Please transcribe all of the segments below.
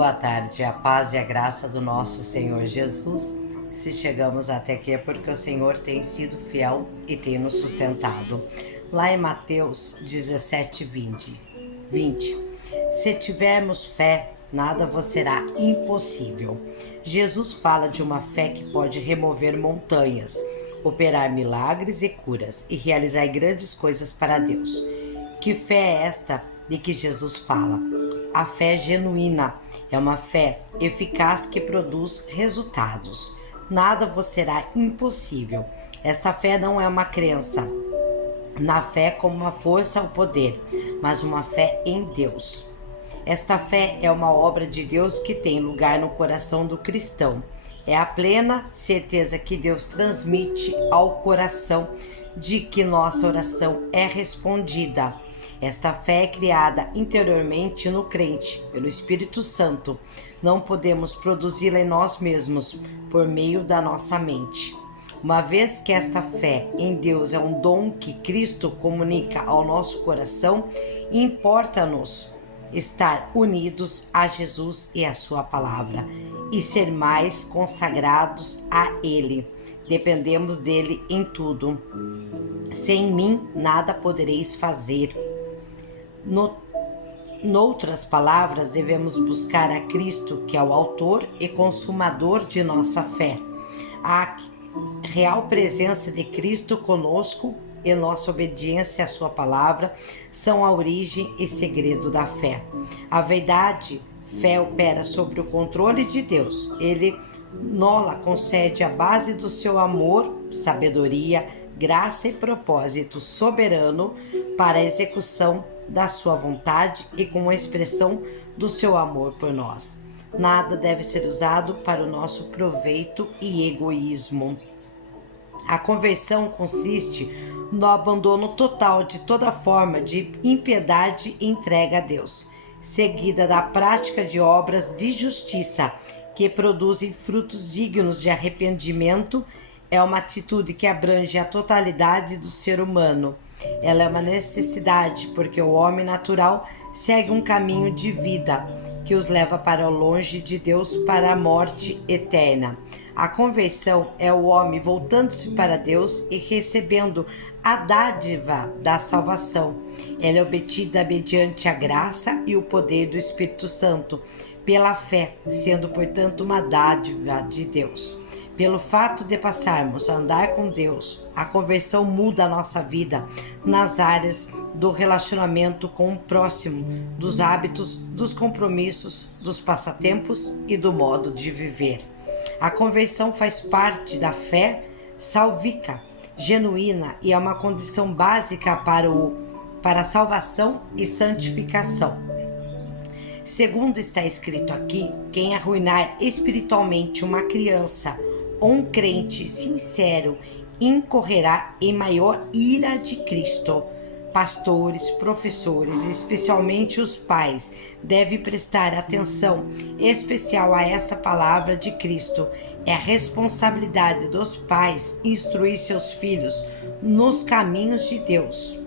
Boa tarde, a paz e a graça do nosso Senhor Jesus. Se chegamos até aqui é porque o Senhor tem sido fiel e tem nos sustentado. Lá em Mateus 17, 20. Se tivermos fé, nada vos será impossível. Jesus fala de uma fé que pode remover montanhas, operar milagres e curas e realizar grandes coisas para Deus. Que fé é esta de que Jesus fala? A fé genuína é uma fé eficaz que produz resultados. Nada vos será impossível. Esta fé não é uma crença na fé como uma força ou poder, mas uma fé em Deus. Esta fé é uma obra de Deus que tem lugar no coração do cristão. É a plena certeza que Deus transmite ao coração de que nossa oração é respondida. Esta fé é criada interiormente no crente, pelo Espírito Santo. Não podemos produzi-la em nós mesmos, por meio da nossa mente. Uma vez que esta fé em Deus é um dom que Cristo comunica ao nosso coração, importa-nos estar unidos a Jesus e a sua palavra e ser mais consagrados a Ele. Dependemos dele em tudo. Sem mim, nada podereis fazer. Noutras palavras, devemos buscar a Cristo, que é o autor e consumador de nossa fé. A real presença de Cristo conosco e nossa obediência à sua palavra são a origem e segredo da fé. A verdade, fé opera sobre o controle de Deus. Ele nola concede a base do seu amor, sabedoria, graça e propósito soberano para a execução da sua vontade e com a expressão do seu amor por nós. Nada deve ser usado para o nosso proveito e egoísmo. A conversão consiste no abandono total de toda forma de impiedade e entrega a Deus, seguida da prática de obras de justiça que produzem frutos dignos de arrependimento. É uma atitude que abrange a totalidade do ser humano. Ela é uma necessidade porque o homem natural segue um caminho de vida que os leva para longe de Deus, para a morte eterna. A conversão é o homem voltando-se para Deus e recebendo a dádiva da salvação. Ela é obtida mediante a graça e o poder do Espírito Santo, pela fé, sendo, portanto, uma dádiva de Deus. Pelo fato de passarmos a andar com Deus, a conversão muda a nossa vida nas áreas do relacionamento com o próximo, dos hábitos, dos compromissos, dos passatempos e do modo de viver. A conversão faz parte da fé salvífica, genuína, e é uma condição básica para a salvação e santificação. Segundo está escrito aqui, quem arruinar espiritualmente uma criança ou um crente sincero incorrerá em maior ira de Cristo. Pastores, professores, especialmente os pais, devem prestar atenção especial a esta palavra de Cristo. É a responsabilidade dos pais instruir seus filhos nos caminhos de Deus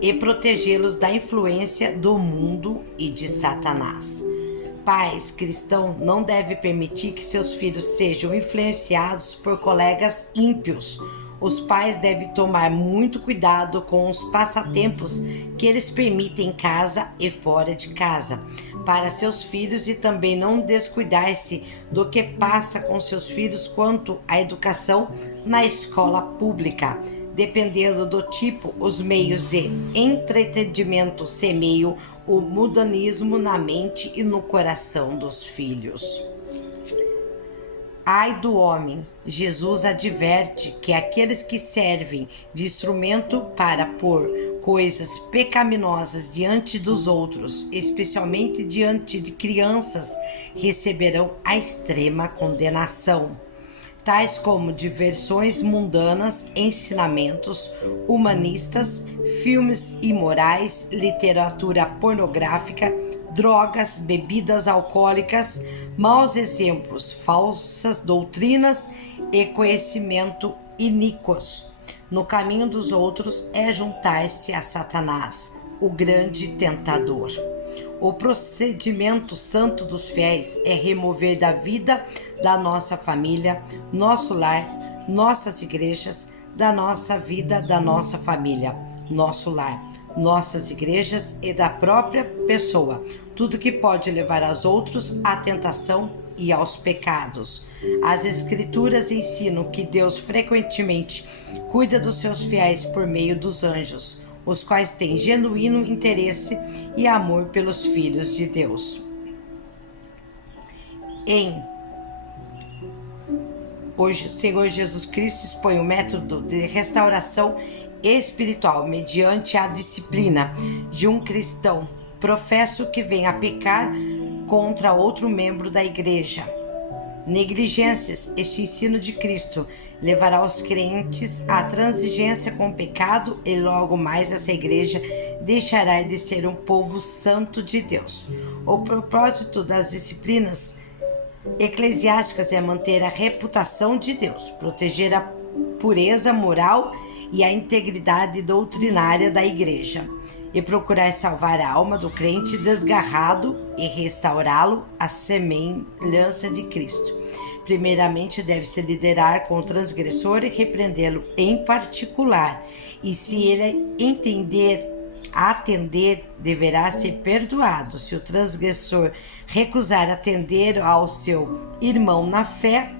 e protegê-los da influência do mundo e de Satanás. Pais cristãos não devem permitir que seus filhos sejam influenciados por colegas ímpios. Os pais devem tomar muito cuidado com os passatempos que eles permitem em casa e fora de casa para seus filhos, e também não descuidar-se do que passa com seus filhos quanto à educação na escola pública. Dependendo do tipo, os meios de entretenimento semeiam o mundanismo na mente e no coração dos filhos. Ai do homem! Jesus adverte que aqueles que servem de instrumento para pôr coisas pecaminosas diante dos outros, especialmente diante de crianças, receberão a extrema condenação. Tais como diversões mundanas, ensinamentos humanistas, filmes imorais, literatura pornográfica, drogas, bebidas alcoólicas, maus exemplos, falsas doutrinas e conhecimento iníquos. No caminho dos outros é juntar-se a Satanás, o grande tentador. O procedimento santo dos fiéis é remover da vida da nossa família, nosso lar, nossas igrejas, da nossa vida, da nossa família, nosso lar, nossas igrejas e da própria pessoa, tudo que pode levar aos outros à tentação e aos pecados. As Escrituras ensinam que Deus frequentemente cuida dos seus fiéis por meio dos anjos, os quais têm genuíno interesse e amor pelos filhos de Deus. Hoje, o Senhor Jesus Cristo expõe o método de restauração espiritual mediante a disciplina de um cristão professo que venha a pecar contra outro membro da igreja. Negligências, este ensino de Cristo levará os crentes à transigência com o pecado e logo mais essa igreja deixará de ser um povo santo de Deus. O propósito das disciplinas eclesiásticas é manter a reputação de Deus, proteger a pureza moral e a integridade doutrinária da igreja e procurar salvar a alma do crente desgarrado e restaurá-lo à semelhança de Cristo. Primeiramente, deve-se liderar com o transgressor e repreendê-lo em particular, e se ele atender, deverá ser perdoado. Se o transgressor recusar atender ao seu irmão na fé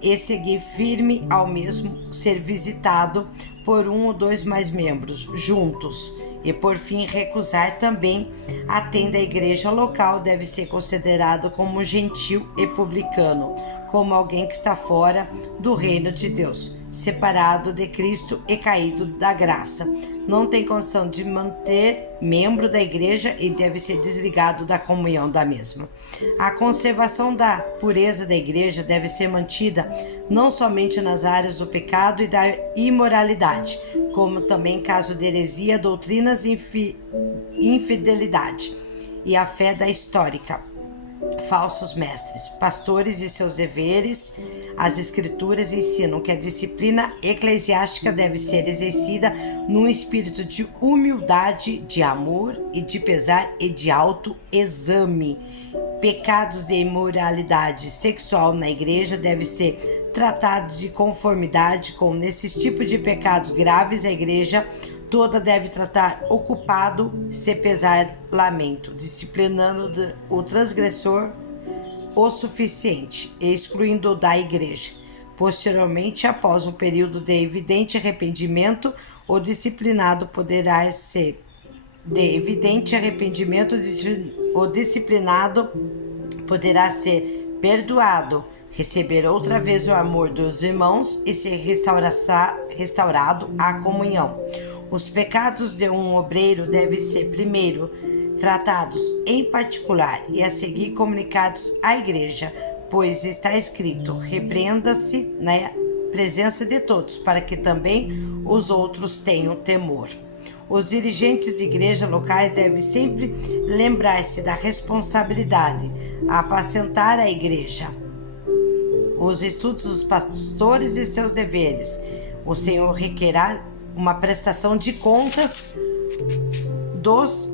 e seguir firme ao mesmo, ser visitado por um ou dois mais membros juntos, e por fim recusar também atender à igreja local, deve ser considerado como gentil e publicano, como alguém que está fora do reino de Deus, separado de Cristo e caído da graça. Não tem condição de manter membro da igreja e deve ser desligado da comunhão da mesma. A conservação da pureza da igreja deve ser mantida não somente nas áreas do pecado e da imoralidade, como também em caso de heresia, doutrinas e infidelidade e a fé da histórica. Falsos mestres, pastores e seus deveres. As Escrituras ensinam que a disciplina eclesiástica deve ser exercida num espírito de humildade, de amor e de pesar e de autoexame. Pecados de imoralidade sexual na igreja devem ser tratados de conformidade com esses tipos de pecados graves. A igreja toda deve tratar ocupado, se pesar lamento, disciplinando o transgressor o suficiente, excluindo-o da igreja. Posteriormente, após um período de evidente arrependimento, o disciplinado poderá ser o disciplinado poderá ser perdoado, receber outra vez o amor dos irmãos e ser restaurado à comunhão. Os pecados de um obreiro devem ser primeiro tratados em particular e a seguir comunicados à igreja, pois está escrito: repreenda-se na presença de todos, para que também os outros tenham temor. Os dirigentes de igreja locais devem sempre lembrar-se da responsabilidade, apacentar a igreja, os estudos dos pastores e seus deveres. O Senhor requerá uma prestação de contas dos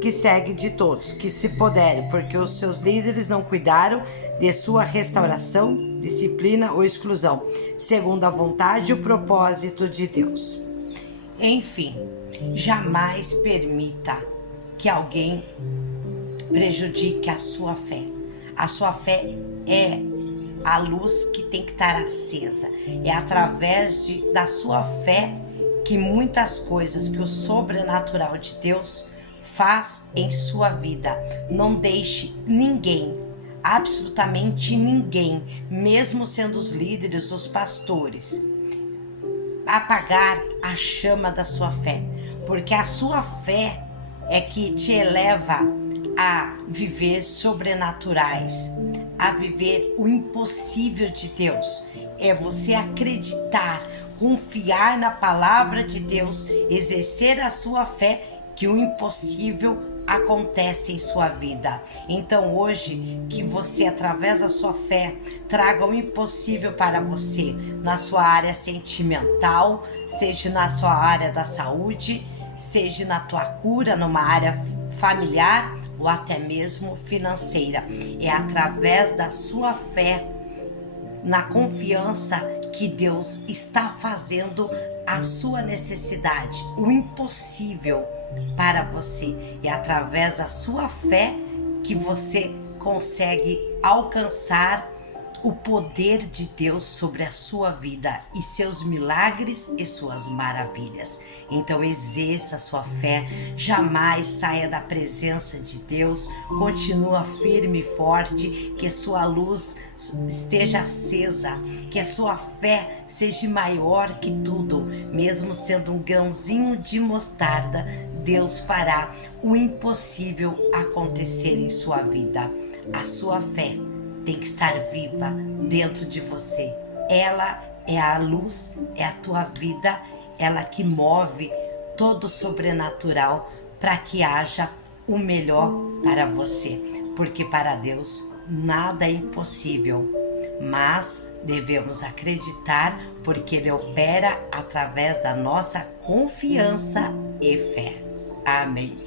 que segue de todos, que se puderem, porque os seus líderes não cuidaram de sua restauração, disciplina ou exclusão, segundo a vontade e o propósito de Deus. Enfim, jamais permita que alguém prejudique a sua fé. A sua fé é a luz que tem que estar acesa. É através da sua fé que muitas coisas que o sobrenatural de Deus faz em sua vida. Não deixe ninguém, absolutamente ninguém, mesmo sendo os líderes, os pastores, apagar a chama da sua fé, porque a sua fé é que te eleva a viver sobrenaturais, a viver o impossível de Deus. É você acreditar, confiar na palavra de Deus, exercer a sua fé, que o impossível acontece em sua vida. Então hoje, que você, através da sua fé, traga o impossível para você, na sua área sentimental, seja na sua área da saúde, seja na tua cura, numa área familiar ou até mesmo financeira. É através da sua fé, na confiança que Deus está fazendo a sua necessidade, o impossível para você. É através da sua fé que você consegue alcançar o poder de Deus sobre a sua vida e seus milagres e suas maravilhas. Então exerça a sua fé, jamais saia da presença de Deus, continua firme e forte, que sua luz esteja acesa, que a sua fé seja maior que tudo, mesmo sendo um grãozinho de mostarda, Deus fará o impossível acontecer em sua vida. A sua fé tem que estar viva dentro de você. Ela é a luz, é a tua vida, ela que move todo o sobrenatural para que haja o melhor para você. Porque para Deus nada é impossível, mas devemos acreditar porque Ele opera através da nossa confiança e fé. Amém.